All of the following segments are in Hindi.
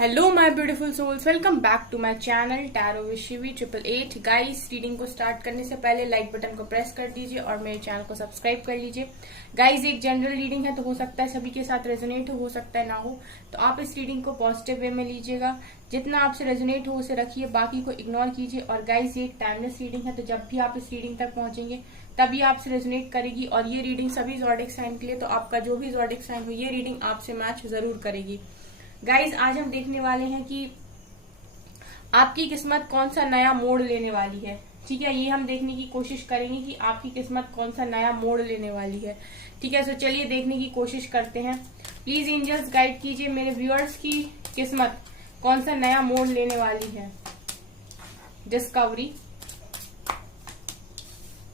Hello my beautiful souls, welcome back to my channel tarot with Shivi 888। Guys, reading को स्टार्ट करने से पहले लाइक बटन को प्रेस कर दीजिए और मेरे चैनल को सब्सक्राइब कर लीजिए। गाइस, एक जनरल रीडिंग है तो हो सकता है सभी के साथ रेजोनेट हो सकता है ना हो, तो आप इस रीडिंग को पॉजिटिव वे में लीजिएगा। जितना आपसे रेजोनेट हो उसे रखिए, बाकी को इग्नोर कीजिए। और गाइस, ये एक टाइमलेस रीडिंग है, तो जब भी आप इस रीडिंग तक पहुंचेंगे तभी आपसे रेजोनेट करेगी। और ये रीडिंग सभी ज़ोडिएक साइन के लिए, तो आपका जो भी ज़ोडिएक साइन हो ये रीडिंग आपसे मैच जरूर करेगी। गाइज, आज हम देखने वाले हैं कि आपकी किस्मत कौन सा नया मोड़ लेने वाली है। ठीक है, ये हम देखने की कोशिश करेंगे कि आपकी किस्मत कौन सा नया मोड़ लेने वाली है। ठीक है, तो चलिए देखने की कोशिश करते हैं। प्लीज एंजल्स गाइड कीजिए मेरे व्यूअर्स की किस्मत कौन सा नया मोड़ लेने वाली है। Discovery,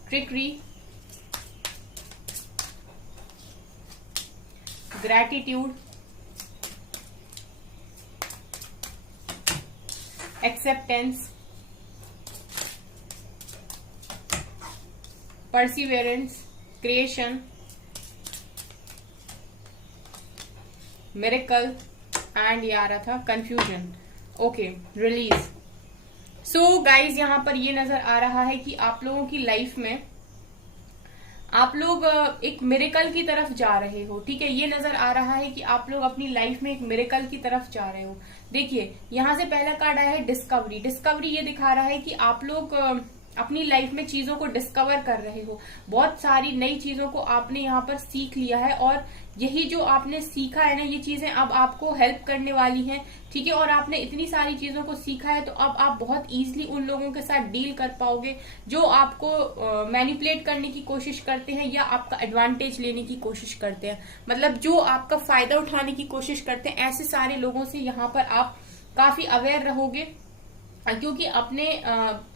trickery, gratitude, acceptance, perseverance, creation, miracle and ये आ रहा था confusion. Okay, release. So guys, यहां पर ये नजर आ रहा है कि आप लोगों की लाइफ में आप लोग एक मिरेकल की तरफ जा रहे हो। ठीक है, ये नजर आ रहा है कि आप लोग अपनी लाइफ में एक मिरेकल की तरफ जा रहे हो। देखिए, यहां से पहला कार्ड आया है डिस्कवरी। डिस्कवरी ये दिखा रहा है कि आप लोग अपनी लाइफ में चीजों को डिस्कवर कर रहे हो। बहुत सारी नई चीजों को आपने यहाँ पर सीख लिया है और यही जो आपने सीखा है ना, ये चीजें अब आपको हेल्प करने वाली हैं। ठीक है, और आपने इतनी सारी चीजों को सीखा है तो अब आप बहुत इजीली उन लोगों के साथ डील कर पाओगे जो आपको मैनिपुलेट करने की कोशिश करते हैं या आपका एडवांटेज लेने की कोशिश करते हैं। मतलब जो आपका फायदा उठाने की कोशिश करते हैं, ऐसे सारे लोगों से यहाँ पर आप काफी अवेयर रहोगे, क्योंकि अपने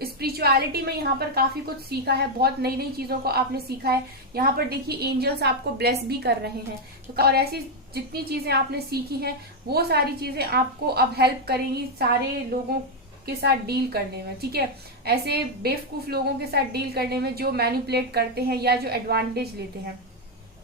स्पिरिचुअलिटी में यहाँ पर काफी कुछ सीखा है। बहुत नई नई चीजों को आपने सीखा है। यहाँ पर देखिए, एंजल्स आपको ब्लेस भी कर रहे हैं। तो और ऐसी जितनी चीजें आपने सीखी हैं वो सारी चीजें आपको अब हेल्प करेंगी सारे लोगों के साथ डील करने में। ठीक है, ऐसे बेवकूफ लोगों के साथ डील करने में जो मैनिपुलेट करते हैं या जो एडवांटेज लेते हैं।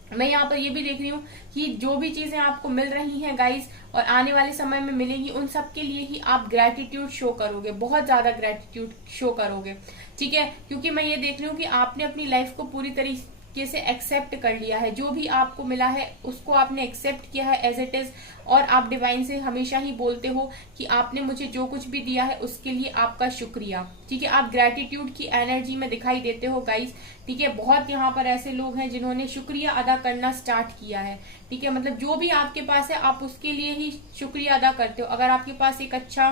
मैं यहाँ पर ये भी देख रही हूँ कि जो भी चीजें आपको मिल रही हैं गाइस और आने वाले समय में मिलेंगी, उन सब के लिए ही आप ग्रेटिट्यूड शो करोगे, बहुत ज्यादा ग्रेटिट्यूड शो करोगे। ठीक है, क्योंकि मैं ये देख रही हूँ कि आपने अपनी लाइफ को पूरी तरीके से एक्सेप्ट कर लिया है। जो भी आपको मिला है उसको आपने एक्सेप्ट किया है एज इट इज। और आप डिवाइन से हमेशा ही बोलते हो कि आपने मुझे जो कुछ भी दिया है उसके लिए आपका शुक्रिया। ठीक है, आप ग्रेटिट्यूड की एनर्जी में दिखाई देते हो गाइस। ठीक है, बहुत यहाँ पर ऐसे लोग हैं जिन्होंने शुक्रिया अदा करना स्टार्ट किया है। ठीक है, मतलब जो भी आपके पास है आप उसके लिए ही शुक्रिया अदा करते हो। अगर आपके पास एक अच्छा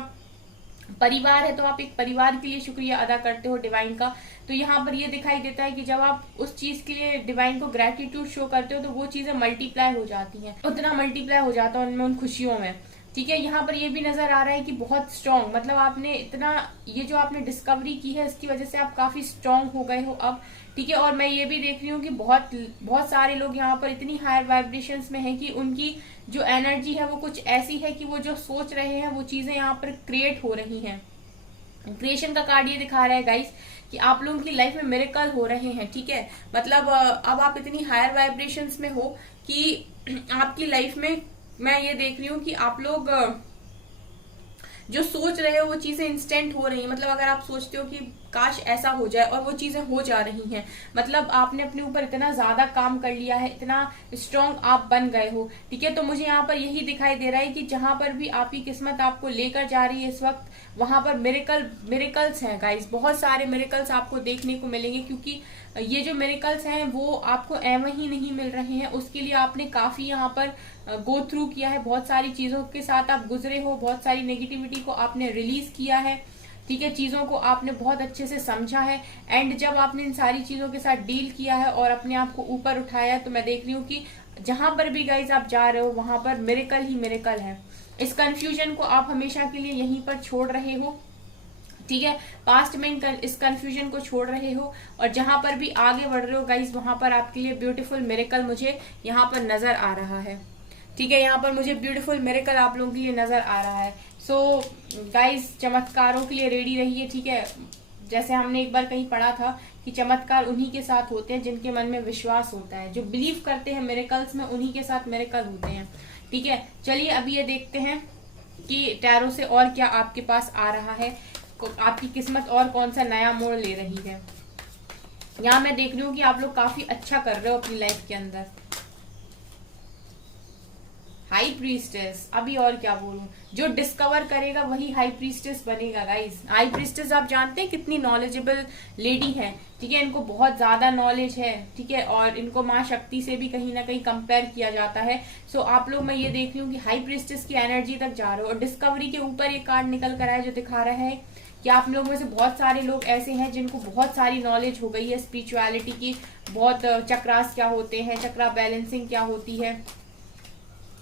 परिवार है तो आप एक परिवार के लिए शुक्रिया अदा करते हो डिवाइन का। तो यहाँ पर ये दिखाई देता है कि जब आप उस चीज के लिए डिवाइन को ग्रेटिट्यूड शो करते हो तो वो चीजें मल्टीप्लाई हो जाती हैं, उतना मल्टीप्लाई हो जाता है उनमें, उन खुशियों में। ठीक है, यहाँ पर ये भी नजर आ रहा है कि बहुत स्ट्रांग, मतलब आपने इतना, ये जो आपने डिस्कवरी की है इसकी वजह से आप काफी स्ट्रांग हो गए हो अब। ठीक है, और मैं ये भी देख रही हूँ कि बहुत बहुत सारे लोग यहाँ पर इतनी हायर वाइब्रेशंस में हैं कि उनकी जो एनर्जी है वो कुछ ऐसी है कि वो जो सोच रहे हैं वो चीजें यहाँ पर क्रिएट हो रही हैं। क्रिएशन का कार्ड ये दिखा रहा है गाइस कि आप लोगों की लाइफ में मिरेकल हो रहे हैं। ठीक है, मतलब अब आप इतनी हायर वाइब्रेशंस में हो कि आपकी लाइफ में मैं ये देख रही हूँ कि आप लोग जो सोच रहे हो वो चीजें इंस्टेंट हो रही हैं। मतलब अगर आप सोचते हो कि काश ऐसा हो जाए और वो चीजें हो जा रही हैं, मतलब आपने अपने ऊपर इतना ज्यादा काम कर लिया है, इतना स्ट्रांग आप बन गए हो। ठीक है, तो मुझे यहाँ पर यही दिखाई दे रहा है कि जहां पर भी आपकी किस्मत आपको लेकर जा रही है इस वक्त, वहां पर मिरेकल्स हैं गाइस। बहुत सारे मिरेकल्स आपको देखने को मिलेंगे, क्योंकि ये जो मिरेकल्स हैं वो आपको एवं ही नहीं मिल रहे हैं। उसके लिए आपने काफी यहाँ पर गो थ्रू किया है, बहुत सारी चीजों के साथ आप गुजरे हो, बहुत सारी नेगेटिविटी को आपने रिलीज किया है। ठीक है, चीजों को आपने बहुत अच्छे से समझा है। एंड जब आपने इन सारी चीजों के साथ डील किया है और अपने आप को ऊपर उठाया है, तो मैं देख रही हूँ कि जहां पर भी गाइज आप जा रहे हो वहां पर मिरेकल ही मिरेकल है। इस कंफ्यूजन को आप हमेशा के लिए यहीं पर छोड़ रहे हो। ठीक है, पास्ट में इस कंफ्यूजन को छोड़ रहे हो और जहां पर भी आगे बढ़ रहे हो गाइज, वहां पर आपके लिए ब्यूटीफुल मिरेकल मुझे यहाँ पर नजर आ रहा है। ठीक है, यहाँ पर मुझे ब्यूटीफुल मिरेकल आप लोगों के लिए नजर आ रहा है। सो गाइज, चमत्कारों के लिए रेडी रहिए। ठीक है, जैसे हमने एक बार कहीं पढ़ा था कि चमत्कार उन्हीं के साथ होते हैं जिनके मन में विश्वास होता है, जो बिलीव करते हैं मिरेकल्स में, उन्हीं के साथ मिरेकल होते हैं। ठीक है, चलिए अभी ये देखते हैं कि टैरो से और क्या आपके पास आ रहा है, आपकी किस्मत और कौन सा नया मोड़ ले रही है। यहाँ मैं देख रही हूँ कि आप लोग काफी अच्छा कर रहे हो अपनी लाइफ के अंदर। हाई प्रीस्टेस, अभी और क्या बोलूं, जो डिस्कवर करेगा वही हाई प्रीस्टेस बनेगा गाइस। हाई प्रीस्टेस आप जानते हैं कितनी नॉलेजेबल लेडी है, ठीक है, इनको बहुत ज्यादा नॉलेज है, ठीक है, और इनको माँ शक्ति से भी कहीं ना कहीं कंपेयर किया जाता है। सो आप लोग, मैं ये देख रही हूँ कि हाई प्रीस्टेस की एनर्जी तक जा रहे हो। और डिस्कवरी के ऊपर एक कार्ड निकल कर आया जो दिखा रहा है कि आप लोगों में से बहुत सारे लोग ऐसे हैं जिनको बहुत सारी नॉलेज हो गई है स्पिरिचुअलिटी की, बहुत चक्रास क्या होते हैं, चक्रा बैलेंसिंग क्या होती है,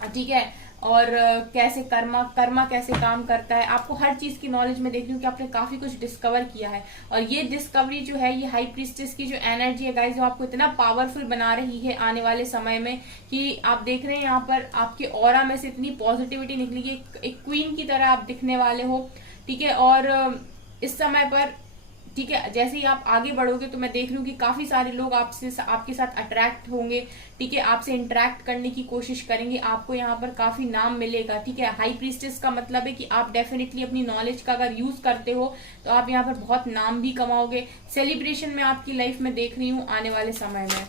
ठीक है, और कैसे कर्मा कैसे काम करता है, आपको हर चीज की नॉलेज में देख रही हूँ कि आपने काफी कुछ डिस्कवर किया है। और ये डिस्कवरी जो है, ये हाई प्रीस्टेस की जो एनर्जी है गाइस, जो आपको इतना पावरफुल बना रही है आने वाले समय में कि आप देख रहे हैं यहाँ पर आपके ऑरा में से इतनी पॉजिटिविटी निकलेगी, एक क्वीन की तरह आप दिखने वाले हो, ठीक है। और इस समय पर, ठीक है, जैसे ही आप आगे बढ़ोगे तो मैं देख रही हूँ कि काफी सारे लोग आपके साथ अट्रैक्ट होंगे, ठीक है, आपसे इंटरेक्ट करने की कोशिश करेंगे, आपको यहाँ पर काफी नाम मिलेगा, ठीक है। हाई प्रीस्टेस का मतलब है कि आप डेफिनेटली अपनी नॉलेज का अगर यूज करते हो तो आप यहाँ पर बहुत नाम भी कमाओगे। सेलिब्रेशन में आपकी लाइफ में देख रही हूँ आने वाले समय में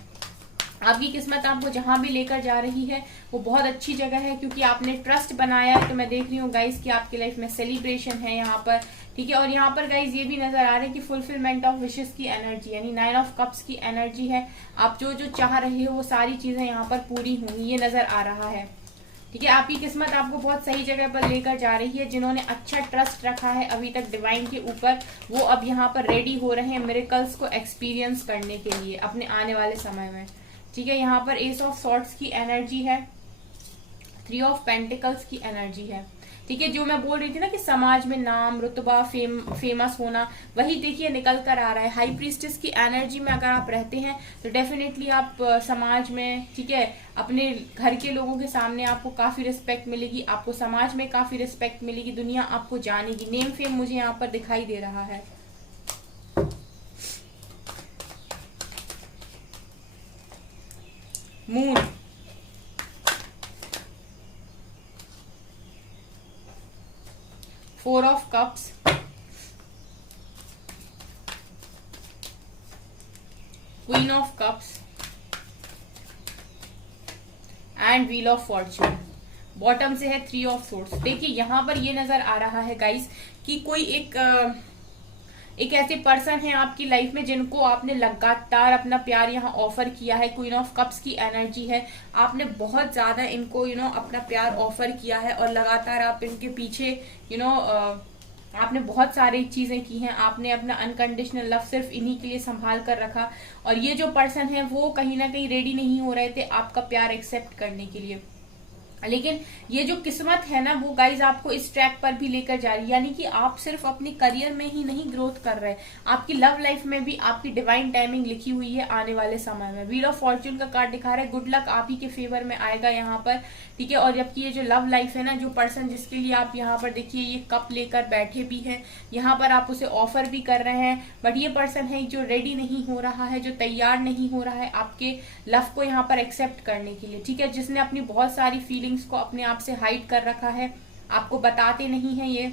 आपकी किस्मत आपको जहां भी लेकर जा रही है वो बहुत अच्छी जगह है, क्योंकि आपने ट्रस्ट बनाया है। तो मैं देख रही हूँ गाइस कि आपकी लाइफ में सेलिब्रेशन है यहाँ पर, ठीक है। और यहाँ पर गाइस ये भी नजर आ रहा है कि फुलफिलमेंट ऑफ विशेस की एनर्जी, यानी 9 ऑफ कप्स की एनर्जी है। आप जो जो चाह रहे हो वो सारी चीजें यहाँ पर पूरी होंगी, ये नजर आ रहा है, ठीक है। आपकी किस्मत आपको बहुत सही जगह पर लेकर जा रही है। जिन्होंने अच्छा ट्रस्ट रखा है अभी तक डिवाइन के ऊपर, वो अब यहाँ पर रेडी हो रहे हैं मिरेकल्स को एक्सपीरियंस करने के लिए अपने आने वाले समय में, ठीक है। यहाँ पर एस ऑफ सॉर्ड्स की एनर्जी है, 3 ऑफ पेंटिकल्स की एनर्जी है, ठीक है। जो मैं बोल रही थी ना कि समाज में नाम रुतबा फेमस होना, वही देखिए निकल कर आ रहा है। हाई प्रीस्टेस की एनर्जी में अगर आप रहते हैं तो डेफिनेटली आप समाज में, ठीक है, अपने घर के लोगों के सामने आपको काफी रिस्पेक्ट मिलेगी, आपको समाज में काफी रिस्पेक्ट मिलेगी, दुनिया आपको जानेगी, नेम फेम मुझे यहाँ पर दिखाई दे रहा है। Moon, four of cups, queen of cups and wheel of Fortune. Bottom से है 3 ऑफ सोर्ड्स। देखिए यहाँ पर ये नजर आ रहा है गाइस कि कोई एक ऐसे पर्सन है आपकी लाइफ में जिनको आपने लगातार अपना प्यार यहाँ ऑफर किया है। क्वीन ऑफ कप्स की एनर्जी है, आपने बहुत ज्यादा इनको अपना प्यार ऑफर किया है और लगातार आप इनके पीछे आपने बहुत सारी चीजें की हैं। आपने अपना अनकंडीशनल लव सिर्फ इन्हीं के लिए संभाल कर रखा, और ये जो पर्सन है वो कहीं ना कहीं रेडी नहीं हो रहे थे आपका प्यार एक्सेप्ट करने के लिए। लेकिन ये जो किस्मत है ना वो गाइज आपको इस ट्रैक पर भी लेकर जा रही है, यानी कि आप सिर्फ अपने करियर में ही नहीं ग्रोथ कर रहे, आपकी लव लाइफ में भी आपकी डिवाइन टाइमिंग लिखी हुई है आने वाले समय में। व्हील ऑफ फॉर्च्यून का कार्ड दिखा रहा है, गुड लक आप ही के फेवर में आएगा यहाँ पर, ठीक है। और जबकि ये जो लव लाइफ है ना, जो पर्सन जिसके लिए आप यहाँ पर देखिए ये कप लेकर बैठे भी है, यहाँ पर आप उसे ऑफर भी कर रहे हैं, बट ये पर्सन है जो रेडी नहीं हो रहा है, जो तैयार नहीं हो रहा है आपके लव को यहाँ पर एक्सेप्ट करने के लिए, ठीक है। जिसने अपनी बहुत सारी फीलिंग्स को अपने आप से हाइड कर रखा है, आपको बताते नहीं है ये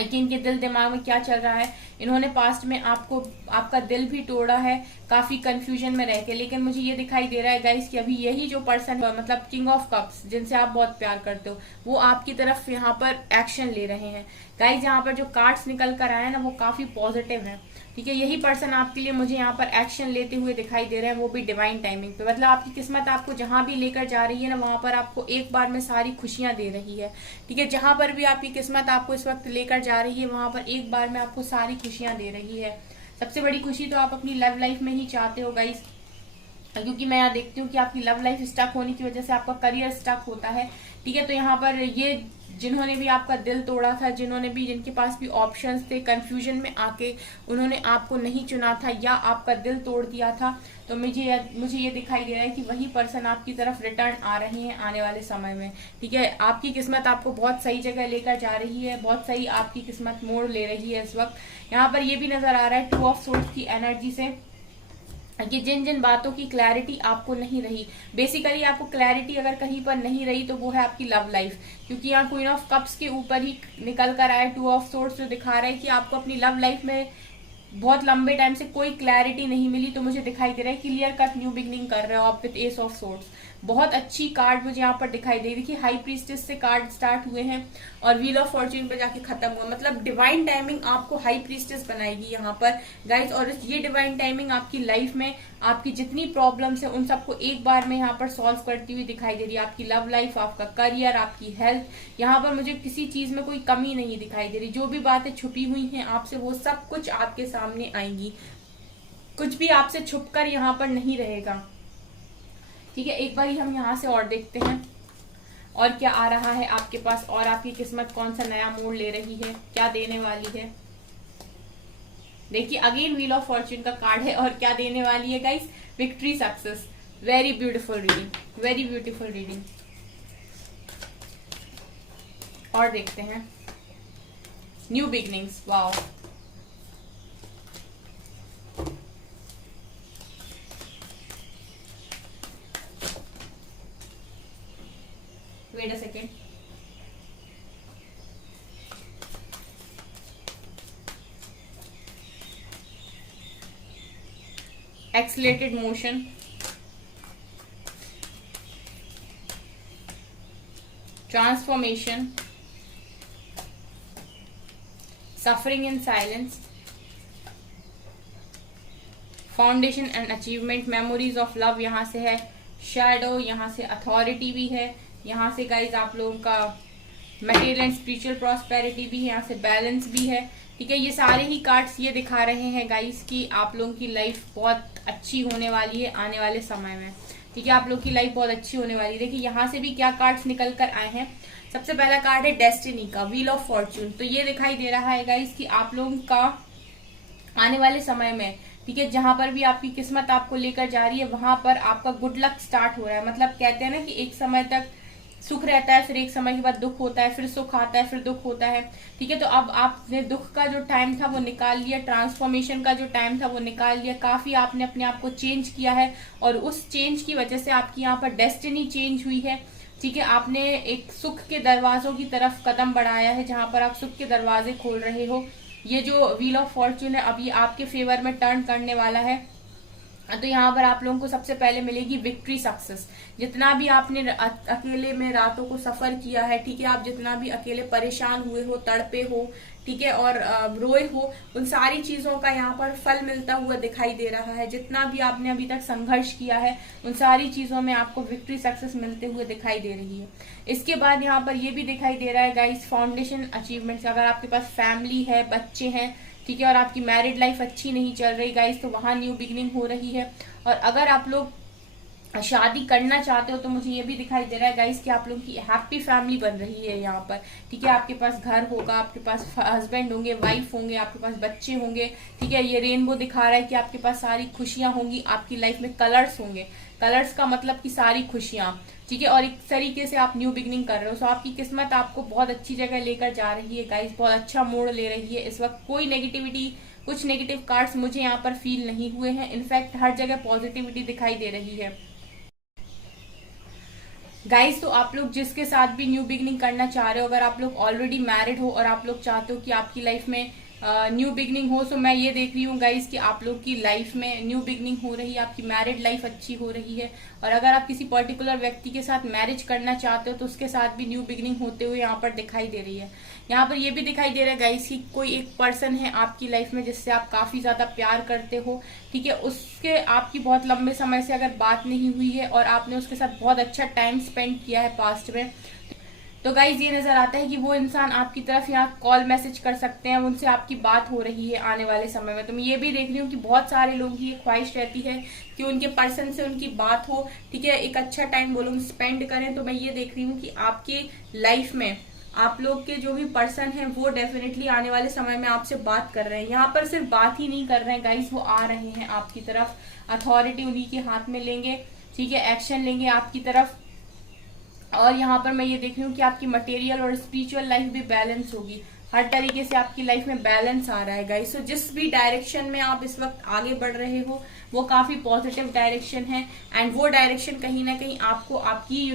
कि इनके दिल दिमाग में क्या चल रहा है। इन्होंने पास्ट में आपका दिल भी तोड़ा है काफी कंफ्यूजन में रह के। लेकिन मुझे ये दिखाई दे रहा है गाइस कि अभी यही जो पर्सन है, मतलब किंग ऑफ कप्स, जिनसे आप बहुत प्यार करते हो, वो आपकी तरफ यहाँ पर एक्शन ले रहे हैं। गाइस यहाँ पर जो कार्ड्स निकल कर आए हैं ना वो काफी पॉजिटिव है, ठीक है। यही पर्सन आपके लिए मुझे यहाँ पर एक्शन लेते हुए दिखाई दे रहे हैं, वो भी डिवाइन टाइमिंग पे। मतलब आपकी किस्मत आपको जहां भी लेकर जा रही है ना, वहां पर आपको एक बार में सारी खुशियां दे रही है, ठीक है। जहां पर भी आपकी किस्मत आपको इस वक्त लेकर जा रही है वहां पर एक बार में आपको सारी खुशियां दे रही है। सबसे बड़ी खुशी तो आप अपनी लव लाइफ में ही चाहते हो गाइस, क्योंकि मैं यहाँ देखती हूँ कि आपकी लव लाइफ स्टक होने की वजह से आपका करियर स्टक होता है, ठीक है। तो यहाँ पर ये जिन्होंने भी आपका दिल तोड़ा था, जिनके पास भी ऑप्शंस थे, कंफ्यूजन में आके उन्होंने आपको नहीं चुना था या आपका दिल तोड़ दिया था, तो मुझे ये दिखाई दे रहा है कि वही पर्सन आपकी तरफ रिटर्न आ रहे हैं आने वाले समय में, ठीक है। आपकी किस्मत आपको बहुत सही जगह लेकर जा रही है, बहुत सही आपकी किस्मत मोड़ ले रही है इस वक्त। यहाँ पर ये भी नजर आ रहा है 2 ऑफ सोर्ड्स की एनर्जी से, कि जिन जिन बातों की क्लैरिटी आपको नहीं रही, बेसिकली आपको क्लैरिटी अगर कहीं पर नहीं रही तो वो है आपकी लव लाइफ, क्योंकि यहाँ क्वीन ऑफ कप्स के ऊपर ही निकल कर आया टू ऑफ सोर्ड्स, जो दिखा रहा है कि आपको अपनी लव लाइफ में बहुत लंबे टाइम से कोई क्लैरिटी नहीं मिली। तो मुझे दिखाई दे रहा है क्लियर कट न्यू बिगनिंग कर रहे हो आप विद एस ऑफ सोर्ड्स। बहुत अच्छी कार्ड मुझे यहाँ पर दिखाई दे रही है कि हाई प्रीस्टेस से कार्ड स्टार्ट हुए हैं और व्हील ऑफ फॉर्च्यून पे जाके खत्म हुआ, मतलब डिवाइन टाइमिंग आपको हाई प्रीस्टेस बनाएगी यहाँ पर गाइस। और ये डिवाइन टाइमिंग आपकी लाइफ में आपकी जितनी प्रॉब्लम्स है उन सबको एक बार में यहाँ पर सॉल्व करती हुई दिखाई दे रही है। आपकी लव लाइफ, आपका करियर, आपकी हेल्थ, यहाँ पर मुझे किसी चीज में कोई कमी नहीं दिखाई दे रही। जो भी बातें छुपी हुई हैं आपसे वो सब कुछ आपके सामने आएंगी, कुछ भी आपसे छुपकर यहाँ पर नहीं रहेगा। ठीक है, एक बार हम यहाँ से और देखते हैं और क्या आ रहा है आपके पास, और आपकी किस्मत कौन सा नया मोड़ ले रही है, क्या देने वाली है। देखिए अगेन व्हील ऑफ फॉर्च्यून का कार्ड है और क्या देने वाली है guys, victory, success. Very beautiful reading, very beautiful reading. और देखते हैं new beginnings, wow. Wait a second, accelerated motion, transformation, suffering in silence, foundation and achievement, memories of love यहाँ से है, शैडो, यहाँ से अथॉरिटी भी है, यहाँ से गाइज आप लोगों का मटेरियल एंड स्पिरिचुअल प्रॉस्पेरिटी भी है, यहाँ से बैलेंस भी है। ठीक है, ये सारे ही कार्ड्स ये दिखा रहे हैं गाइस कि आप लोगों की लाइफ बहुत अच्छी होने वाली है आने वाले समय में। ठीक है, आप लोग की लाइफ बहुत अच्छी होने वाली है। देखिए यहाँ से भी क्या कार्ड्स निकल कर आए हैं। सबसे पहला कार्ड है डेस्टिनी का, व्हील ऑफ फॉर्च्यून। तो ये दिखाई दे रहा है गाइस कि आप लोगों का आने वाले समय में, ठीक है, जहां पर भी आपकी किस्मत आपको लेकर जा रही है वहां पर आपका गुड लक स्टार्ट हो रहा है। मतलब कहते हैं ना कि एक समय तक सुख रहता है, फिर एक समय के बाद दुख होता है, फिर सुख आता है, फिर दुख होता है। ठीक है, तो अब आपने दुख का जो टाइम था वो निकाल लिया, ट्रांसफॉर्मेशन का जो टाइम था वो निकाल लिया, काफी आपने अपने आप को चेंज किया है और उस चेंज की वजह से आपकी यहाँ पर डेस्टिनी चेंज हुई है। ठीक है, आपने एक सुख के दरवाजों की तरफ कदम बढ़ाया है जहां पर आप सुख के दरवाजे खोल रहे हो। ये जो व्हील ऑफ फॉर्च्यून है अब ये आपके फेवर में टर्न करने वाला है। तो यहाँ पर आप लोगों को सबसे पहले मिलेगी विक्ट्री, सक्सेस। जितना भी आपने अकेले में रातों को सफर किया है, ठीक है, आप जितना भी अकेले परेशान हुए हो, तड़पे हो, ठीक है, और रोए हो, उन सारी चीजों का यहाँ पर फल मिलता हुआ दिखाई दे रहा है। जितना भी आपने अभी तक संघर्ष किया है उन सारी चीजों में आपको विक्ट्री, सक्सेस मिलते हुए दिखाई दे रही है। इसके बाद यहाँ पर ये भी दिखाई दे रहा है गाइस, फाउंडेशन अचीवमेंट्स। अगर आपके पास फैमिली है, बच्चे हैं, ठीक है, और आपकी मैरिड लाइफ अच्छी नहीं चल रही गाइस, तो वहां न्यू बिगिनिंग हो रही है। और अगर आप लोग शादी करना चाहते हो तो मुझे ये भी दिखाई दे रहा है गाइस कि आप लोगों की हैप्पी फैमिली बन रही है यहाँ पर। ठीक है, आपके पास घर होगा, आपके पास हस्बैंड होंगे, वाइफ होंगे, आपके पास बच्चे होंगे। ठीक है, ये रेनबो दिखा रहा है कि आपके पास सारी खुशियां होंगी, आपकी लाइफ में कलर्स होंगे। कलर्स का मतलब कि सारी खुशियां। ठीक है, और एक तरीके से आप न्यू बिगिनिंग कर रहे हो। सो आपकी किस्मत आपको बहुत अच्छी जगह लेकर जा रही है गाइस, बहुत अच्छा मोड़ ले रही है। इस वक्त कोई नेगेटिविटी, कुछ नेगेटिव कार्ड्स मुझे यहाँ पर फील नहीं हुए हैं। इनफैक्ट हर जगह पॉजिटिविटी दिखाई दे रही है गाइस। तो आप लोग जिसके साथ भी न्यू बिगनिंग करना चाह रहे हो, अगर आप लोग ऑलरेडी मैरिड हो और आप लोग चाहते हो कि आपकी लाइफ में न्यू बिगनिंग हो, सो मैं ये देख रही हूँ गाइस कि आप लोग की लाइफ में न्यू बिगनिंग हो रही है, आपकी मैरिड लाइफ अच्छी हो रही है। और अगर आप किसी पर्टिकुलर व्यक्ति के साथ मैरिज करना चाहते हो तो उसके साथ भी न्यू बिगनिंग होते हुए यहाँ पर दिखाई दे रही है। यहाँ पर ये भी दिखाई दे रहा है गाइस कि कोई एक पर्सन है आपकी लाइफ में जिससे आप काफी ज्यादा प्यार करते हो। ठीक है, उसके आपकी बहुत लंबे समय से अगर बात नहीं हुई है और आपने उसके साथ बहुत अच्छा टाइम स्पेंड किया है पास्ट में, तो गाइज ये नजर आता है कि वो इंसान आपकी तरफ यहाँ कॉल मैसेज कर सकते हैं, उनसे आपकी बात हो रही है आने वाले समय में। तो मैं ये भी देख रही हूँ कि बहुत सारे लोगों की ये ख्वाहिश रहती है कि उनके पर्सन से उनकी बात हो, ठीक है, एक अच्छा टाइम वो लोग स्पेंड करें। तो मैं ये देख रही हूँ कि आपके लाइफ में आप लोग के जो भी पर्सन हैं वो डेफिनेटली आने वाले समय में आपसे बात कर रहे हैं। यहाँ पर सिर्फ बात ही नहीं कर रहे हैं गाइज, वो आ रहे हैं आपकी तरफ, अथॉरिटी उन्हीं के हाथ में लेंगे। ठीक है, एक्शन लेंगे आपकी तरफ। और यहाँ पर मैं ये देख रही हूँ कि आपकी मटेरियल और स्पिरिचुअल लाइफ भी बैलेंस होगी, हर तरीके से आपकी लाइफ में बैलेंस आ रहा है गाइस। सो जिस भी डायरेक्शन में आप इस वक्त आगे बढ़ रहे हो वो काफी पॉजिटिव डायरेक्शन है, एंड वो डायरेक्शन कहीं ना कहीं आपको आपकी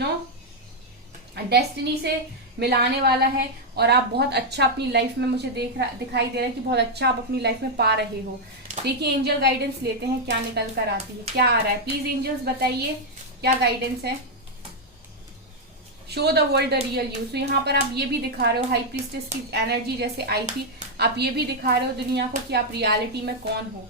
डेस्टिनी से मिलाने वाला है, और आप बहुत अच्छा अपनी लाइफ में, मुझे दिखाई दे रहा है कि बहुत अच्छा आप अपनी लाइफ में पा रहे हो। देखिए एंजल गाइडेंस लेते हैं क्या निकल कर आती है, क्या आ रहा है, प्लीज एंजल्स बताइए क्या गाइडेंस है। Show the world the real you. So यहाँ पर आप ये भी दिखा रहे हो, हाई प्रीस्टेस की एनर्जी जैसे आई थी, आप ये भी दिखा रहे हो दुनिया को कि आप रियलिटी में कौन हो।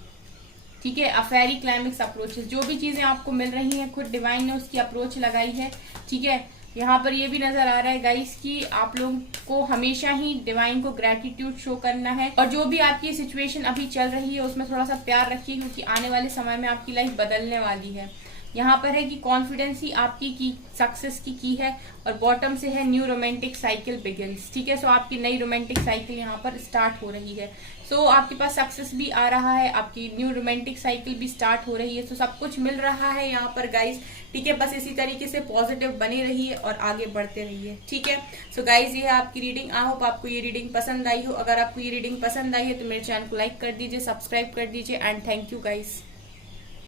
ठीक है, अफेरी क्लाइमेक्स अप्रोचेस, जो भी चीजें आपको मिल रही हैं खुद डिवाइन ने उसकी अप्रोच लगाई है। ठीक है, यहाँ पर ये भी नजर आ रहा है गाइस कि आप लोगों को हमेशा ही डिवाइन को ग्रेटिट्यूड शो करना है, और जो भी आपकी सिचुएशन अभी चल रही है उसमें थोड़ा सा प्यार रखिए, क्योंकि आने वाले समय में आपकी लाइफ बदलने वाली है। यहाँ पर है कि कॉन्फिडेंस ही आपकी की सक्सेस की है, और बॉटम से है न्यू रोमांटिक साइकिल बिगिंस। ठीक है, सो आपकी नई रोमांटिक साइकिल यहाँ पर स्टार्ट हो रही है। सो आपके पास सक्सेस भी आ रहा है, आपकी न्यू रोमांटिक साइकिल भी स्टार्ट हो रही है, तो सब कुछ मिल रहा है यहाँ पर गाइज। ठीक है, बस इसी तरीके से पॉजिटिव बने रहिए और आगे बढ़ते रहिए। ठीक है, सो गाइज ये है आपकी रीडिंग। आई होप आपको ये रीडिंग पसंद आई हो। अगर आपको ये रीडिंग पसंद आई है तो मेरे चैनल को लाइक कर दीजिए, सब्सक्राइब कर दीजिए, एंड थैंक यू गाइज।